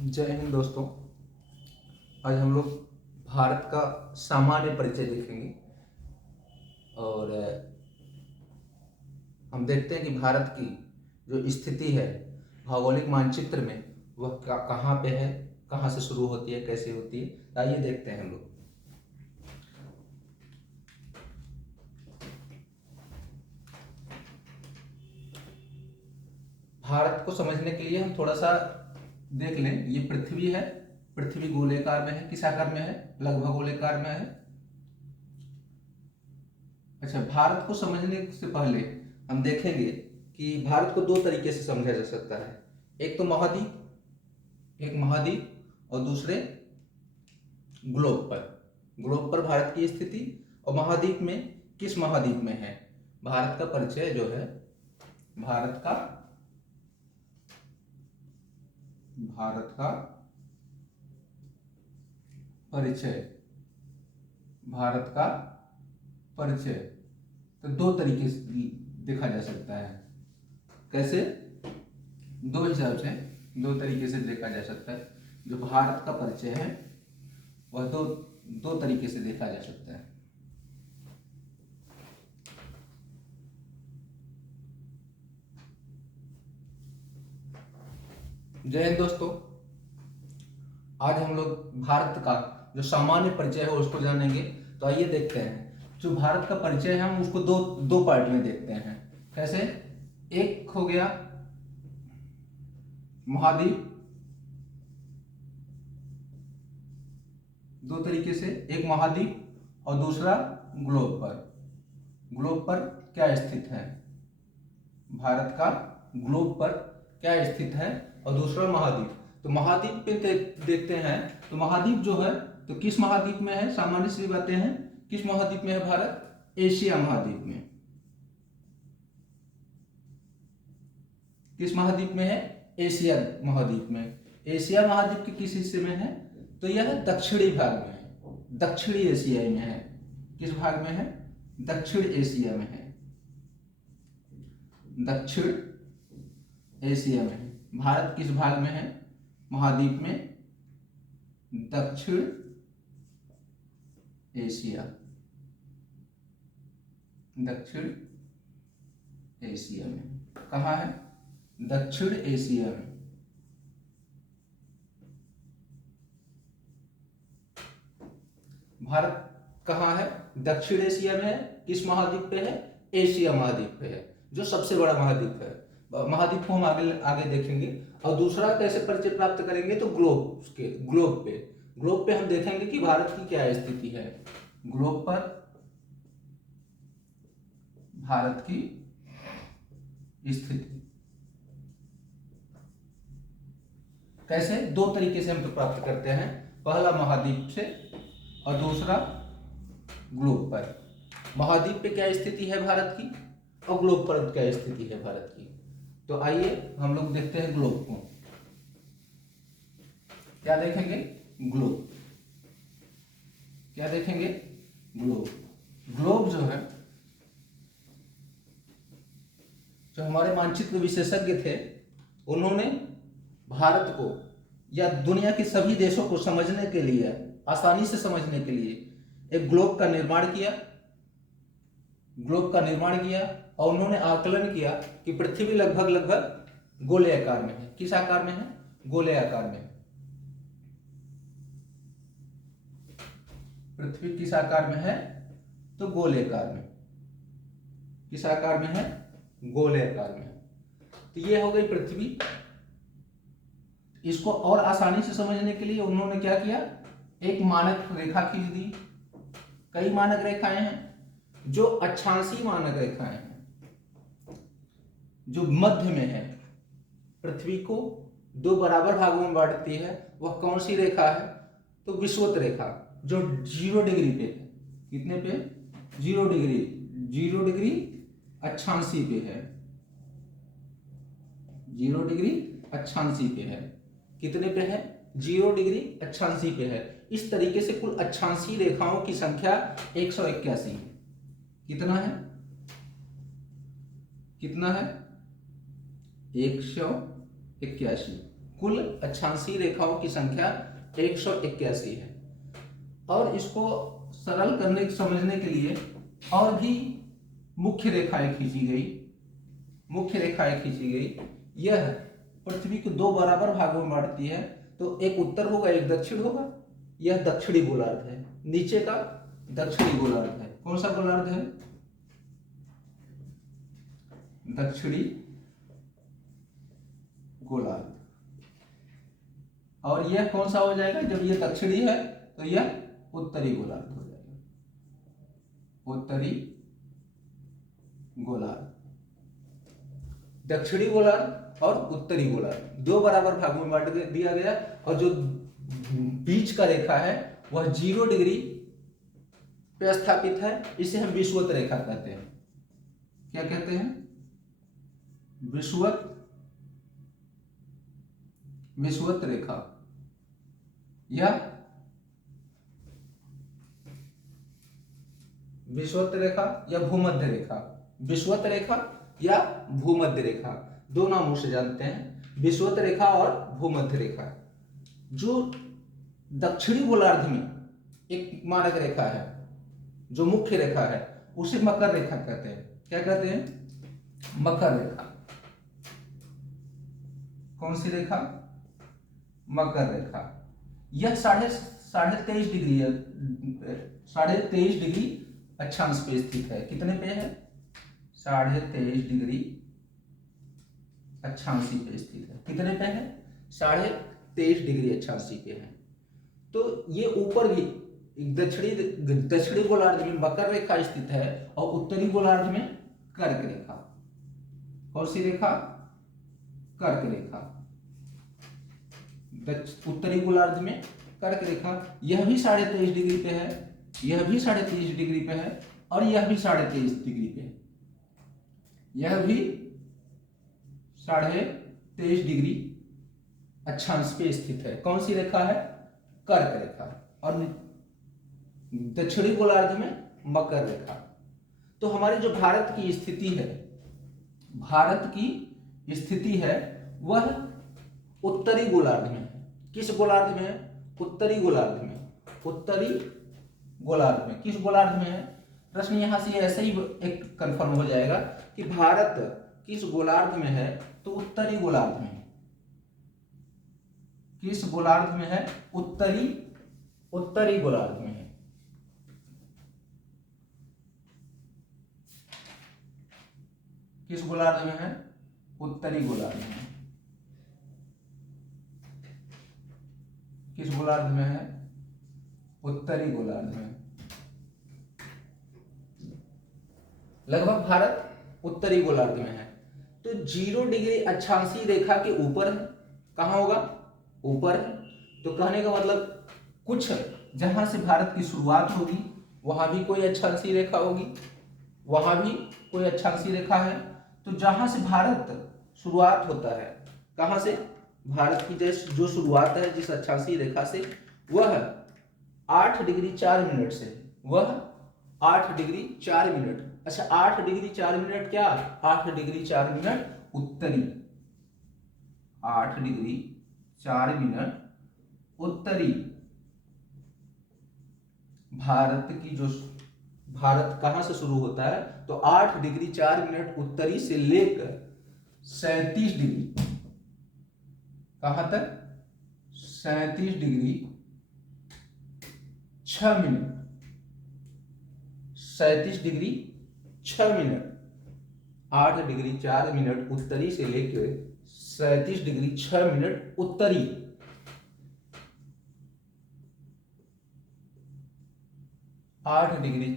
जय हिंद दोस्तों। आज हम लोग भारत का सामान्य परिचय देखेंगे और हम देखते हैं कि भारत की जो स्थिति है भौगोलिक मानचित्र में वह कहाँ पे है, कहाँ से शुरू होती है, कैसे होती है। आइए देखते हैं हम लोग। भारत को समझने के लिए हम थोड़ा सा देख लें। ये पृथ्वी है, पृथ्वी गोलेकार में है, किस आकार में है, लगभग गोलेकार में है। अच्छा, भारत को समझने से पहले हम देखेंगे कि भारत को दो तरीके से समझा जा सकता है। एक तो महाद्वीप, एक महाद्वीप और दूसरे ग्लोब पर भारत की स्थिति। और महाद्वीप में किस महाद्वीप में है भारत का परिचय जो है, भारत का परिचय, भारत का परिचय तो दो तरीके से देखा जा सकता है। कैसे? दो हिसाब से, दो तरीके से देखा जा सकता है। जो भारत का परिचय है वह दो तरीके से देखा जा सकता है। जय हिंद दोस्तों। आज हम लोग भारत का जो सामान्य परिचय है उसको जानेंगे। तो आइए देखते हैं। जो भारत का परिचय है हम उसको दो पार्ट में देखते हैं। कैसे? एक हो गया महाद्वीप, दो तरीके से, एक महाद्वीप और दूसरा ग्लोब पर। ग्लोब पर क्या स्थित है भारत का, ग्लोब पर क्या स्थित है, और दूसरा महाद्वीप। तो महाद्वीप पे देखते हैं। तो महाद्वीप जो है तो किस महाद्वीप में है, सामान्य सी बातें हैं। किस महाद्वीप में है भारत? एशिया महाद्वीप में। किस महाद्वीप में है? एशिया महाद्वीप में। एशिया महाद्वीप के किस हिस्से में है? तो यह दक्षिणी भाग में है, दक्षिणी एशिया में है। किस भाग में है? दक्षिण एशिया में है, दक्षिण एशिया में है। भारत किस भाग में है महाद्वीप में? दक्षिण एशिया, दक्षिण एशिया में। कहाँ है? दक्षिण एशिया में। भारत कहाँ है? दक्षिण एशिया में है। किस महाद्वीप पे है? एशिया महाद्वीप पे है, जो सबसे बड़ा महाद्वीप है। महाद्वीप को हम आगे देखेंगे। और दूसरा कैसे परिचय प्राप्त करेंगे? तो ग्लोब पे हम देखेंगे कि भारत की क्या स्थिति है। ग्लोब पर भारत की स्थिति कैसे? दो तरीके से हम तो प्राप्त करते हैं, पहला महाद्वीप से और दूसरा ग्लोब पर। महाद्वीप पे क्या स्थिति है भारत की और ग्लोब पर क्या स्थिति है भारत की। तो आइए हम लोग देखते हैं ग्लोब को। क्या देखेंगे? ग्लोब। क्या देखेंगे? ग्लोब। ग्लोब जो है, जो हमारे मानचित्र विशेषज्ञ थे, उन्होंने भारत को या दुनिया के सभी देशों को समझने के लिए, आसानी से समझने के लिए एक ग्लोब का निर्माण किया। ग्लोब का निर्माण किया और उन्होंने आकलन किया कि पृथ्वी लगभग गोले आकार में है। किस आकार में है? गोले आकार में। पृथ्वी किस आकार में है? तो गोले आकार में। किस आकार में है? गोले आकार में। तो ये हो गई पृथ्वी। इसको और आसानी से समझने के लिए उन्होंने क्या किया? एक मानक रेखा खींच दी। कई मानक रेखाएं हैं, जो अक्षांशीय मानक रेखाएं हैं, जो मध्य में है, पृथ्वी को दो बराबर भागों में बांटती है। वह कौन सी रेखा है? तो विषुवत रेखा, जो 0 डिग्री पे है। कितने पे? 0 डिग्री, 0 डिग्री अक्षांशीय पे है। 0 डिग्री अक्षांशीय पे है। कितने पे है? 0 डिग्री अक्षांशीय पे है। इस तरीके से कुल अक्षांशीय रेखाओं की संख्या 181। कितना है? कितना है? 181। कुल अक्षांशीय रेखाओं की संख्या 181 है। और इसको सरल करने समझने के लिए और भी मुख्य रेखाएं खींची गई। यह पृथ्वी को दो बराबर भागों में बांटती है, तो एक उत्तर होगा एक दक्षिण होगा। यह दक्षिणी गोलार्ध है, नीचे का दक्षिणी गोलार्ध है। कौन सा गोलार्ध है? दक्षिणी गोलार्ध। और यह कौन सा हो जाएगा? जब यह दक्षिणी है तो यह उत्तरी गोलार्ध हो जाएगा, उत्तरी गोलार्ध। दक्षिणी गोलार्ध और उत्तरी गोलार्ध दो बराबर भागों में बांट दिया गया, और जो बीच का रेखा है वह 0 डिग्री पे स्थापित है। इसे हम विषुवत रेखा कहते हैं। क्या कहते हैं? विषुवत रेखा या विषुवत रेखा या भूमध्य रेखा। विषुवत रेखा या भूमध्य रेखा दो नामों से जानते हैं, विषुवत रेखा और भूमध्य रेखा। जो दक्षिणी गोलार्ध में एक मानक रेखा है, जो मुख्य रेखा है, उसे मकर रेखा कहते हैं। क्या कहते हैं? मकर रेखा। कौन सी रेखा? मकर रेखा। यह 23.5 डिग्री है, 23.5 डिग्री अक्षांश पे स्थित है। कितने पे है? 23.5 डिग्री अक्षांशी पे स्थित है। कितने पे है? 23.5 डिग्री अक्षांशी पे है। तो ये ऊपर भी दक्षिणी गोलार्ध में मकर रेखा स्थित है और उत्तरी गोलार्ध में कर्क रेखा। कौन सी रेखा? कर्क रेखा। उत्तरी गोलार्ध में कर्क रेखा। यह भी 23.5 डिग्री पे है, यह भी 23.5 डिग्री पे है, और यह भी 23.5 डिग्री पे है। यह भी 23.5 डिग्री अक्षांश पे स्थित है। कौन सी रेखा है? कर्क रेखा। और दक्षिणी गोलार्ध में मकर रेखा। तो हमारी जो भारत की स्थिति है वह उत्तरी गोलार्ध में है। किस गोलार्ध में है? उत्तरी गोलार्ध में। उत्तरी गोलार्ध में। किस गोलार्ध में है? प्रश्न यहां से ऐसे ही एक कंफर्म हो जाएगा कि भारत किस गोलार्ध में है, तो उत्तरी गोलार्ध में है। किस गोलार्ध में है? उत्तरी गोलार्ध में है। किस गोलार्ध में है? उत्तरी गोलार्ध में। किस गोलार्ध में है? उत्तरी गोलार्ध में। लगभग भारत उत्तरी गोलार्ध में है। तो 0 डिग्री अक्षांशीय रेखा के ऊपर कहां होगा? ऊपर। तो कहने का मतलब कुछ जहां से भारत की शुरुआत होगी वहां भी कोई अक्षांशीय रेखा होगी, वहां भी कोई अक्षांशीय रेखा है। तो जहां से भारत शुरुआत होता है, कहां से? भारत की जो शुरुआत है जिस अक्षांशीय रेखा से, वह 8 डिग्री 4 मिनट से, वह 8 डिग्री 4 मिनट। अच्छा, 8 डिग्री 4 मिनट क्या? 8 डिग्री 4 मिनट उत्तरी। 8 डिग्री 4 मिनट उत्तरी। भारत कहां से शुरू होता है? तो 8 डिग्री 4 मिनट उत्तरी से लेकर 37 डिग्री, कहां तक? 37 degree 6 minute. 37 degree 6 minute. 8 degree 4 minute उत्तरी से लेकर 37 डिग्री 6 मिनट उत्तरी। 8 डिग्री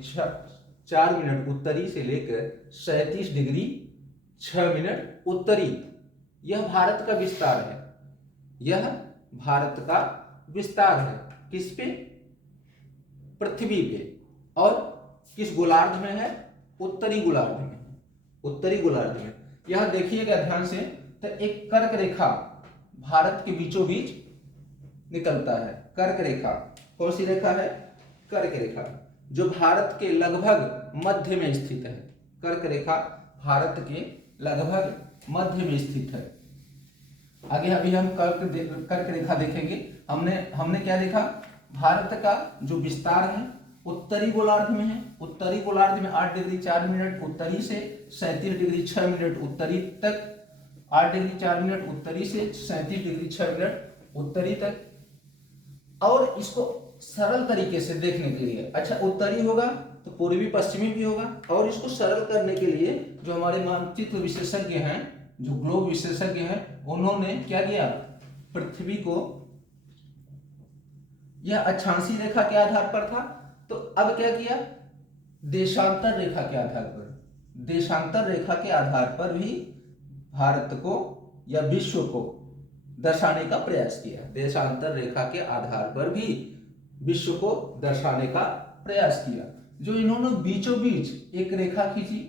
4 मिनट उत्तरी से लेकर 37 डिग्री 6 मिनट उत्तरी। यह भारत का विस्तार है। यह भारत का विस्तार है। किस पे? पृथ्वी पे। और किस गोलार्ध में है? उत्तरी गोलार्ध में। उत्तरी गोलार्ध में। यह देखिएगा ध्यान से, तो एक कर्क रेखा भारत के बीचों बीच निकलता है। कर्क रेखा। कौन सी रेखा है? कर्क रेखा, जो भारत के लगभग मध्य में स्थित है। कर्क रेखा भारत के लगभग मध्य में स्थित है। आगे अभी हम कर्क रेखा देखेंगे। हमने क्या देखा, भारत का जो विस्तार है उत्तरी गोलार्ध में है। उत्तरी गोलार्ध में 8 डिग्री 4 मिनट उत्तरी से 37 डिग्री 6 मिनट उत्तरी तक, 8 डिग्री 4 मिनट उत्तरी से 37 डिग्री 6 मिनट उत्तरी तक। और इसको सरल तरीके से देखने के लिए, अच्छा उत्तरी होगा तो पूर्वी पश्चिमी भी होगा, और इसको सरल करने के लिए जो हमारे मानचित्र विशेषज्ञ हैं, जो ग्लोब विशेषज्ञ हैं, उन्होंने क्या किया, पृथ्वी को, यह अक्षांशीय रेखा के आधार पर था, तो अब क्या किया, देशांतर रेखा के आधार पर, देशांतर रेखा के आधार पर भी भारत को या विश्व को दर्शाने का प्रयास किया। देशांतर रेखा के आधार पर भी विश्व को दर्शाने का प्रयास किया। जो इन्होंने बीचों बीच एक रेखा खींची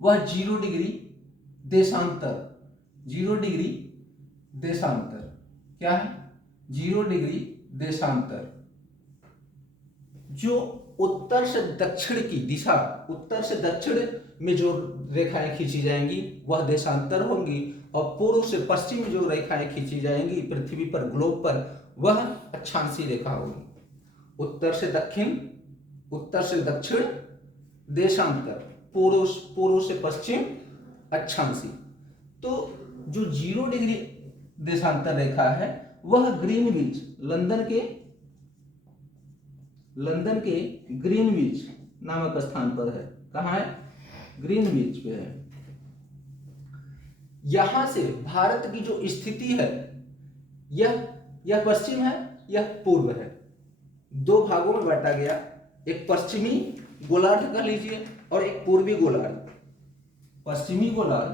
वह 0 डिग्री देशांतर, 0 डिग्री देशांतर, क्या है, 0 डिग्री देशांतर। जो उत्तर से दक्षिण की दिशा, उत्तर से दक्षिण में जो रेखाएं खींची जाएंगी वह देशांतर होंगी, और पूर्व से पश्चिम जो रेखाएं खींची जाएंगी पृथ्वी पर, ग्लोब पर, वह अक्षांशीय रेखा होगी। उत्तर से दक्षिण, उत्तर से दक्षिण देशांतर, पूर्व से पश्चिम अक्षांशीय। तो जो 0 डिग्री देशांतर रेखा है वह ग्रीनविच, लंदन के ग्रीनविच नामक स्थान पर है। कहाँ है, ग्रीनविच पे है। यहां से भारत की जो स्थिति है, यह पश्चिम है, यह पूर्व है, दो भागों में बांटा गया, एक पश्चिमी गोलार्ध का लीजिए और एक पूर्वी गोलार्ध। पश्चिमी गोलार्ध,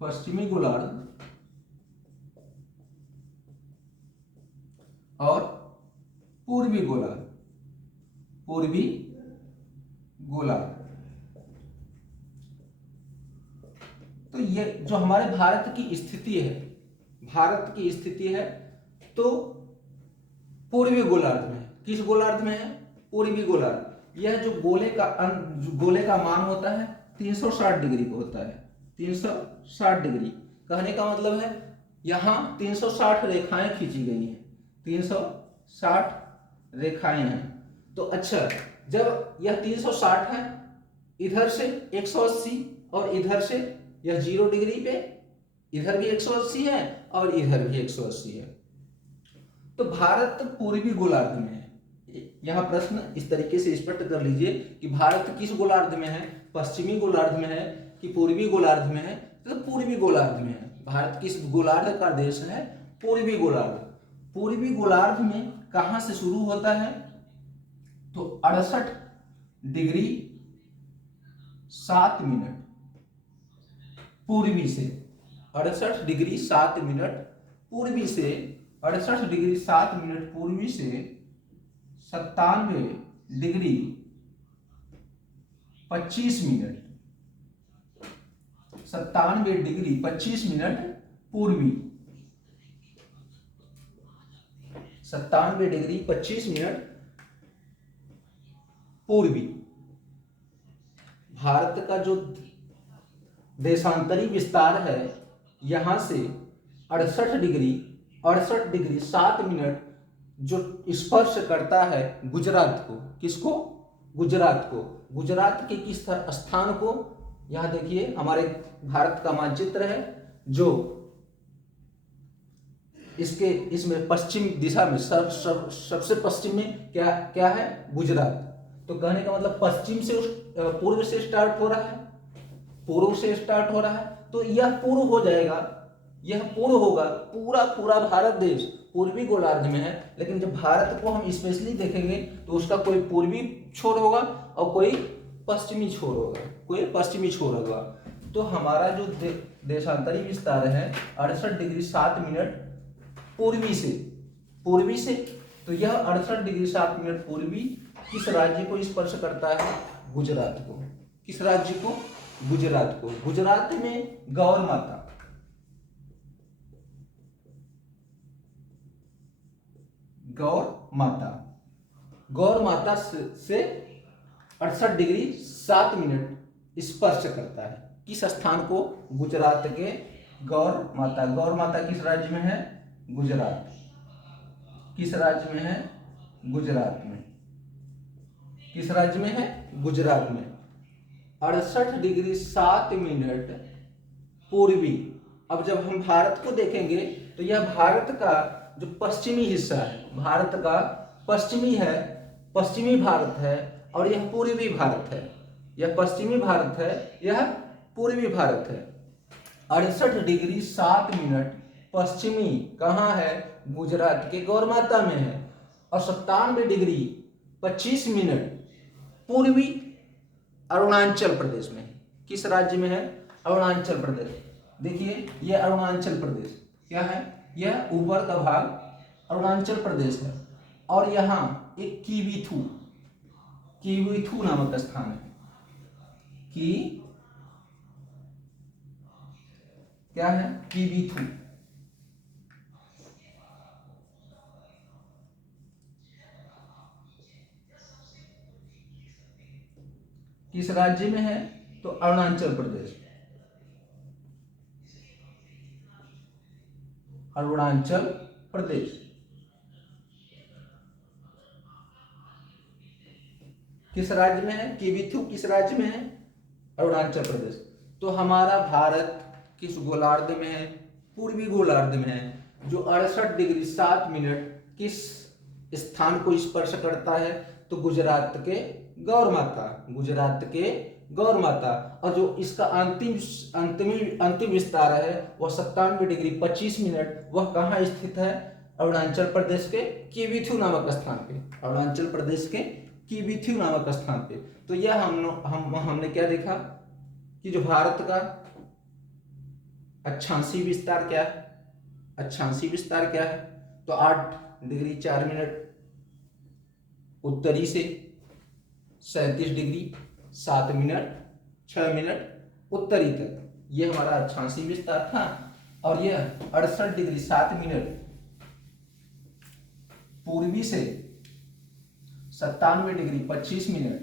पश्चिमी गोलार्ध और पूर्वी गोलार्ध, पूर्वी गोलार्ध। तो ये जो हमारे भारत की स्थिति है, भारत की स्थिति है, तो पूर्वी गोलार्ध में। किस गोलार्ध में है, पूर्वी गोलार्ध। यह जो गोले का मान होता है 360 डिग्री को होता है, 360 डिग्री। कहने का मतलब है यहां 360 रेखाएं खींची गई हैं, 360 रेखाएं हैं। तो अच्छा, जब यह 360 है, इधर से 180 और इधर से यह 0 डिग्री पे, इधर भी 180 है और इधर भी 180 है, तो भारत पूर्वी गोलार्ध में है। यहां प्रश्न इस तरीके से स्पष्ट कर लीजिए कि भारत किस गोलार्ध में है, पश्चिमी गोलार्ध में है कि पूर्वी गोलार्ध में है, तो पूर्वी गोलार्ध में है। भारत किस गोलार्ध का देश है, पूर्वी गोलार्ध। पूर्वी गोलार्ध में कहां से शुरू होता है, तो 68 डिग्री 7 मिनट पूर्वी से, 68 डिग्री 7 मिनट पूर्वी से, 68 डिग्री 7 मिनट पूर्वी से 97 डिग्री 25 मिनट, 97 डिग्री 25 मिनट पूर्वी, 97 डिग्री 25 मिनट पूर्वी। भारत का जो देशांतरी विस्तार है, यहां से 68 डिग्री 7 मिनट जो स्पर्श करता है गुजरात को। किसको, गुजरात को। गुजरात के किस स्थान को, यहां देखिए हमारे भारत का मानचित्र है, जो इसमें पश्चिम दिशा में सबसे पश्चिम में क्या है, गुजरात। तो कहने का मतलब पश्चिम से, पूर्व से स्टार्ट हो रहा है, पूर्व से स्टार्ट हो रहा है, तो यह पूर्व हो जाएगा, यह पूर्व होगा। पूरा भारत देश पूर्वी गोलार्ध में है, लेकिन जब भारत को हम स्पेशली देखेंगे तो उसका कोई पूर्वी छोर होगा और कोई पश्चिमी छोर होगा, कोई पश्चिमी छोर होगा। तो हमारा जो देशांतरी विस्तार है 68 डिग्री 7 मिनट पूर्वी से, तो यह 68 डिग्री 7 मिनट पूर्वी किस राज्य को स्पर्श करता है, गुजरात को। किस राज्य को, गुजरात को। गुजरात में गौर माता, गौर माता से 68 डिग्री 7 मिनट स्पर्श करता है। किस स्थान को? गुजरात के गौर माता। गौर माता किस राज्य में है? गुजरात। किस राज्य में है? गुजरात में। किस राज्य में है? गुजरात में। 68 डिग्री 7 मिनट पूर्वी। अब जब हम भारत को देखेंगे तो यह भारत का जो पश्चिमी हिस्सा है, भारत का पश्चिमी है, पश्चिमी भारत है, और यह पूर्वी भारत है। यह पश्चिमी भारत है, यह पूर्वी भारत है। 68 डिग्री 7 मिनट पश्चिमी कहाँ है? गुजरात के गौरमाता में है। और 97 डिग्री 25 मिनट पूर्वी अरुणाचल प्रदेश में। किस राज्य में है? अरुणाचल प्रदेश। देखिए यह अरुणाचल प्रदेश क्या है? यह ऊपर का भाग अरुणाचल प्रदेश है, और यहाँ एक कीवीथू, कीवीथू नामक स्थान है। की क्या है? कीवीथू। किस राज्य में है? तो अरुणाचल प्रदेश। अरुणाचल प्रदेश। किस राज्य में है? कीवीथू किस राज्य में है? अरुणाचल प्रदेश। तो हमारा भारत किस गोलार्ध में है? पूर्वी गोलार्ध में है। जो 68 डिग्री 7 मिनट किस स्थान को स्पर्श करता है? तो गुजरात के गौर माता, गुजरात के गौर माता। और जो इसका अंतिम विस्तार है वह 97 डिग्री 25 मिनट, वह कहाँ स्थित है? अरुणाचल प्रदेश के कीवीथू नामक स्थान पे। अरुणाचल प्रदेश के कीवीथू नामक स्थान पे। तो यह हमने क्या देखा कि जो भारत का अक्षांशीय विस्तार क्या है? अक्षांशीय विस्तार क्या है? तो 8 डिग्री 4 मिनट उत्तरी से, 37 डिग्री 7 मिनट 6 मिनट उत्तरी तक, यह हमारा अक्षांशीय विस्तार था। और यह 68 डिग्री 7 मिनट पूर्वी से 97 डिग्री 25 मिनट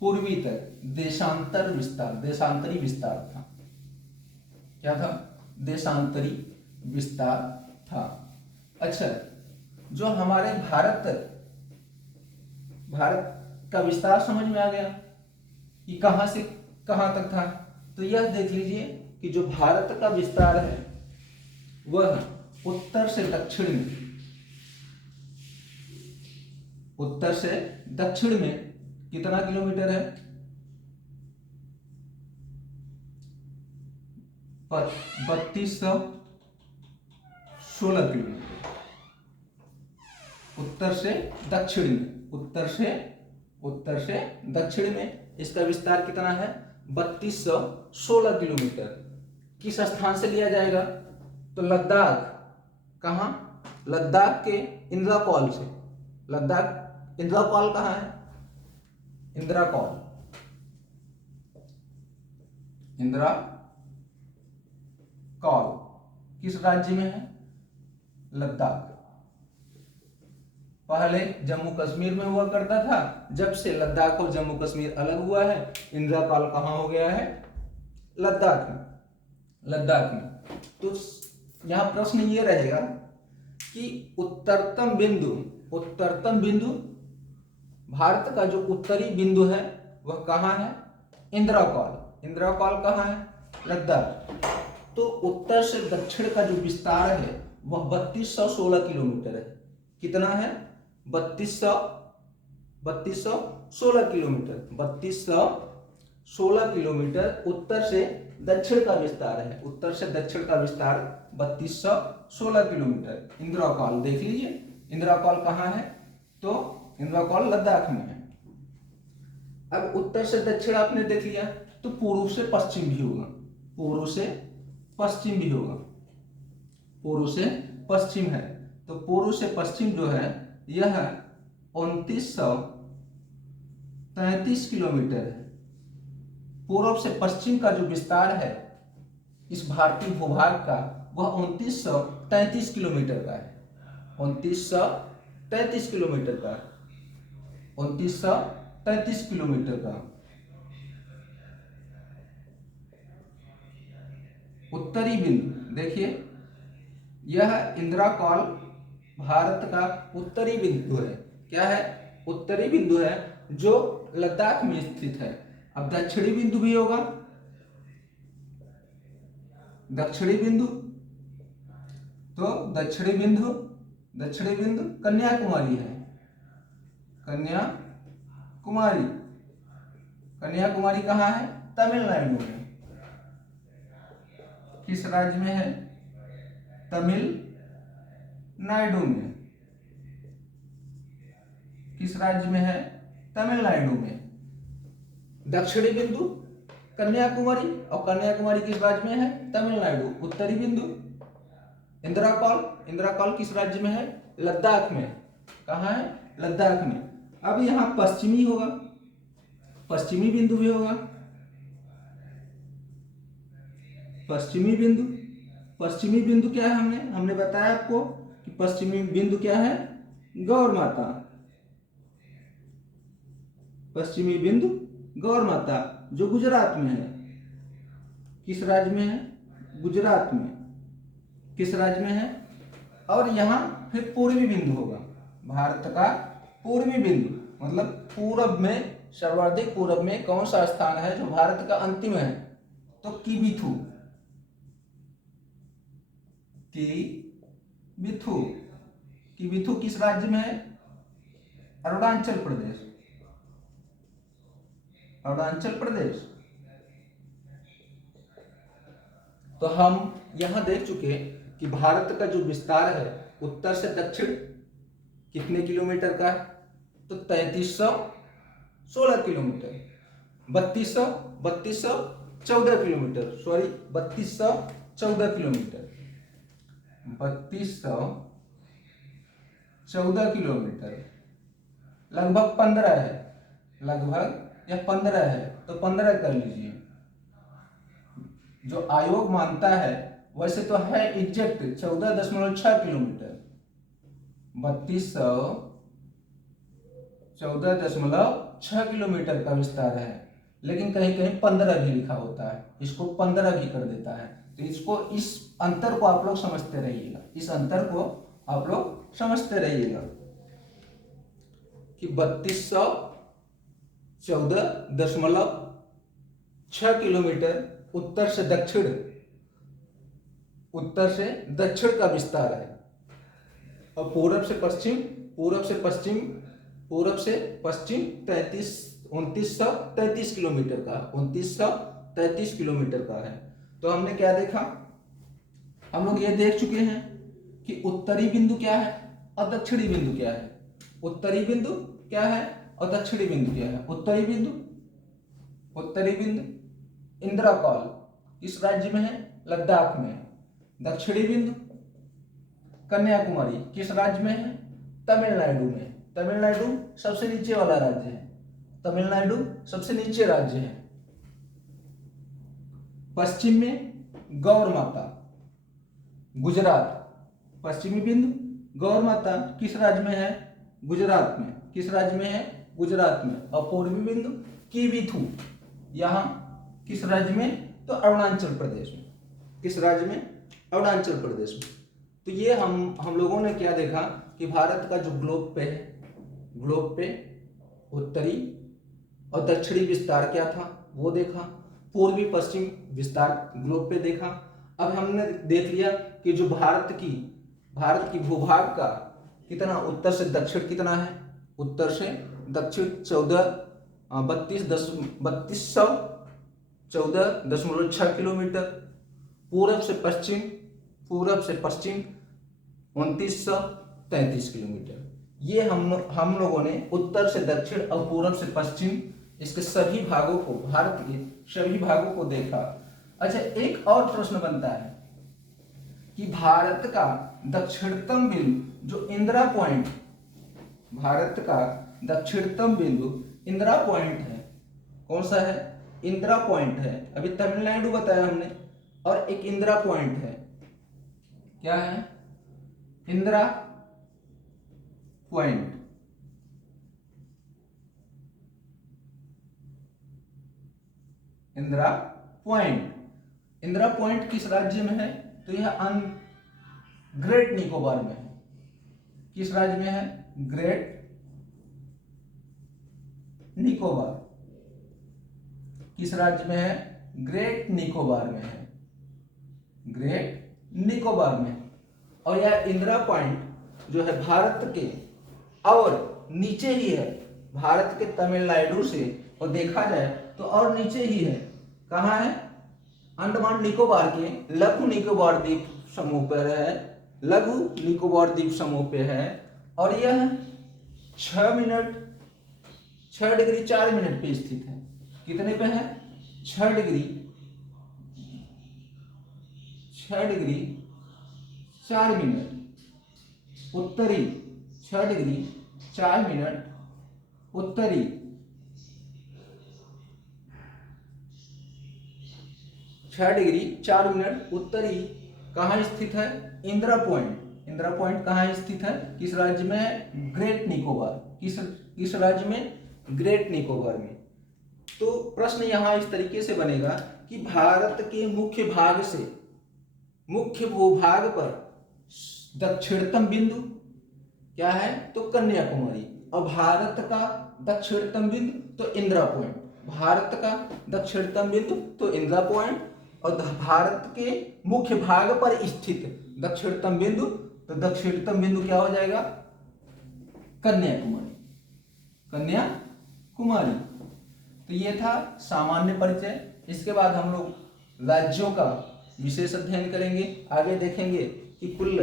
पूर्वी तक देशांतर विस्तार, देशांतरी विस्तार था। क्या था? देशांतरी विस्तार था। अच्छा, जो हमारे भारत का विस्तार समझ में आ गया कि कहां से कहां तक था। तो यह देख लीजिए कि जो भारत का विस्तार है वह उत्तर से दक्षिण में, उत्तर से दक्षिण में कितना किलोमीटर है? 3216 किलोमीटर। उत्तर से दक्षिण में, उत्तर से दक्षिण में इसका विस्तार कितना है? 3216 किलोमीटर। किस स्थान से लिया जाएगा? तो लद्दाख। कहां? लद्दाख के इंद्राकौल से। लद्दाख, इंद्राकौल कहां है? इंद्राकौल, इंद्राकौल किस राज्य में है? लद्दाख। पहले जम्मू कश्मीर में हुआ करता था, जब से लद्दाख और जम्मू कश्मीर अलग हुआ है, इंद्राकौल कहां हो गया है? लद्दाख में। लद्दाख में। तो यहां प्रश्न ये रहेगा कि उत्तरतम बिंदु भारत का जो उत्तरी बिंदु है वह कहां है? इंद्राकौल। इंद्राकौल कहां है? लद्दाख। तो उत्तर से दक्षिण का जो विस्तार है वह 3216 किलोमीटर है। कितना है? 3216 किलोमीटर। 3216 किलोमीटर उत्तर से दक्षिण का विस्तार है। उत्तर से दक्षिण का विस्तार 3216 किलोमीटर। इंद्राकौल देख लीजिए, इंद्राकौल कहां है? तो इंद्राकौल लद्दाख में है। अब उत्तर से दक्षिण आपने देख लिया, तो पूर्व से पश्चिम भी होगा, पूर्व से पश्चिम भी होगा। पूर्व से पश्चिम है, तो पूर्व से पश्चिम जो है यह 2933 किलोमीटर है। पूर्व से पश्चिम का जो विस्तार है इस भारतीय भूभाग का वह 2933 किलोमीटर का है। 2933 किलोमीटर का, 2933 किलोमीटर का। उत्तरी बिंदु, देखिए यह इंदिरा कॉल भारत का उत्तरी बिंदु है। क्या है? उत्तरी बिंदु है जो लद्दाख में स्थित है। अब दक्षिणी बिंदु भी होगा, दक्षिणी बिंदु, तो दक्षिणी बिंदु कन्याकुमारी है। कन्याकुमारी, कन्याकुमारी कहाँ है? तमिलनाडु में। किस राज्य में है? तमिलनाडु में। किस राज्य में है? तमिलनाडु में। दक्षिणी बिंदु कन्याकुमारी, और कन्याकुमारी किस राज्य में है? तमिलनाडु। उत्तरी बिंदु इंदिरा कॉल किस राज्य में है? लद्दाख में। कहाँ है? लद्दाख में। अब यहाँ पश्चिमी होगा, पश्चिमी बिंदु भी होगा। पश्चिमी बिंदु क्या है? हमने बताया आपको कि पश्चिमी बिंदु क्या है? गौर माता। पश्चिमी बिंदु गौर माता जो गुजरात में है। किस राज्य में है? गुजरात में। किस राज्य में है? और यहाँ फिर पूर्वी बिंदु होगा, भारत का पूर्वी बिंदु, मतलब पूरब में, सर्वाधिक पूरब में कौन सा स्थान है जो भारत का अंतिम है? तो किबिथु। किबिथु किस राज्य में है? अरुणाचल प्रदेश। अरुणाचल प्रदेश। तो हम यहां देख चुके कि भारत का जो विस्तार है उत्तर से दक्षिण कितने किलोमीटर का है? तो 3316 kilometre, 3214 kilometre, sorry 3214 kilometre, 3214 kilometre, लगभग 15 है, लगभग या 15 है, तो 15 कर लीजिए। जो आयोग मानता है वैसे तो है एग्जैक्ट 14.6 किलोमीटर, 3214.6 किलोमीटर का विस्तार है, लेकिन कहीं कहीं 15 भी लिखा होता है, इसको 15 भी कर देता है। तो इस अंतर को आप लोग समझते रहिएगा, इस अंतर को आप लोग समझते रहिएगा कि 3214.6 किलोमीटर उत्तर से दक्षिण का विस्तार है। और पूरब से पश्चिम 2933 किलोमीटर का, 2933 किलोमीटर का है। तो हमने क्या देखा? हम लोग ये देख चुके हैं कि उत्तरी बिंदु क्या है और दक्षिणी बिंदु क्या है। उत्तरी बिंदु क्या है और दक्षिणी बिंदु क्या है? उत्तरी बिंदु इंदिरा कॉल किस राज्य में है? लद्दाख में। दक्षिणी बिंदु कन्याकुमारी किस राज्य में है? तमिलनाडु में। तमिलनाडु सबसे नीचे वाला राज्य है, तमिलनाडु सबसे नीचे राज्य है। पश्चिम में गौर माता गुजरात। पश्चिमी बिंदु गौर माता किस राज्य में है? गुजरात में। किस राज्य में है? गुजरात में। और पूर्वी बिंदु किबिथु यहाँ किस राज्य में? तो अरुणाचल प्रदेश में। किस राज्य में? अरुणाचल प्रदेश में। तो ये हम लोगों ने क्या देखा कि भारत का जो ग्लोब पे उत्तरी और दक्षिणी विस्तार क्या था वो देखा, पूर्वी पश्चिम विस्तार ग्लोब पे देखा। अब हमने देख लिया कि जो भारत की भूभाग का कितना उत्तर से दक्षिण कितना है? उत्तर से दक्षिण 3214.6 किलोमीटर, पूरब से पश्चिम 2933 किलोमीटर। ये हम लोगों ने उत्तर से दक्षिण और पूरब से पश्चिम इसके सभी भागों को, भारत के सभी भागों को देखा। अच्छा, एक और प्रश्न बनता है कि भारत का दक्षिणतम बिंदु जो इंदिरा पॉइंट, भारत का दक्षिणतम बिंदु इंदिरा पॉइंट है, कौन सा है? इंदिरा पॉइंट है। अभी तमिलनाडु बताया हमने, और एक इंदिरा पॉइंट है। क्या है? Indira point. Indira point Indira point किस राज्य में है? तो यह ग्रेट निकोबार में है। किस राज्य में है? ग्रेट निकोबार। किस राज्य में है? ग्रेट निकोबार में है। ग्रेट निकोबार में। और यह इंदिरा पॉइंट जो है भारत के और नीचे ही है, भारत के तमिलनाडु से और देखा जाए तो और नीचे ही है। कहाँ है? अंडमान निकोबार के लघु निकोबार द्वीप समूह पर है, लघु निकोबार द्वीप समूह पे है। और यह 6 डिग्री 4 मिनट पे स्थित है। कितने पे है? 6 डिग्री 4 मिनट उत्तरी, 6 डिग्री 4 मिनट उत्तरी 6 डिग्री 4 मिनट उत्तरी कहाँ स्थित है? इंदिरा पॉइंट। इंदिरा पॉइंट कहाँ स्थित है? किस राज्य में है? ग्रेट निकोबार। किस राज्य में? ग्रेट निकोबार में। तो प्रश्न यहाँ इस तरीके से बनेगा कि भारत के मुख्य भाग से मुख्य भूभाग पर दक्षिणतम बिंदु क्या है? तो कन्याकुमारी। और भारत का दक्षिणतम बिंदु तो इंदिरा पॉइंट। भारत का दक्षिणतम बिंदु तो इंदिरा पॉइंट। और भारत के मुख्य भाग पर स्थित दक्षिणतम बिंदु, तो दक्षिणतम बिंदु क्या हो जाएगा? कन्याकुमारी। कन्याकुमारी। तो ये था सामान्य परिचय। इसके बाद हम लोग राज्यों का विशेष अध्ययन करेंगे। आगे देखेंगे कि कुल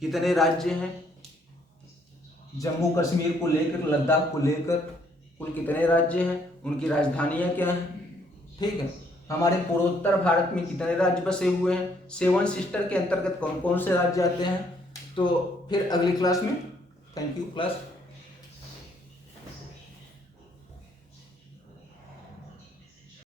कितने राज्य हैं, जम्मू कश्मीर को लेकर, लद्दाख को लेकर कुल कितने राज्य हैं, उनकी राजधानियां क्या हैं। ठीक है, हमारे पूर्वोत्तर भारत में कितने राज्य बसे हुए हैं, 7 सिस्टर के अंतर्गत कौन कौन से राज्य आते हैं। तो फिर अगली क्लास में, थैंक यू क्लास।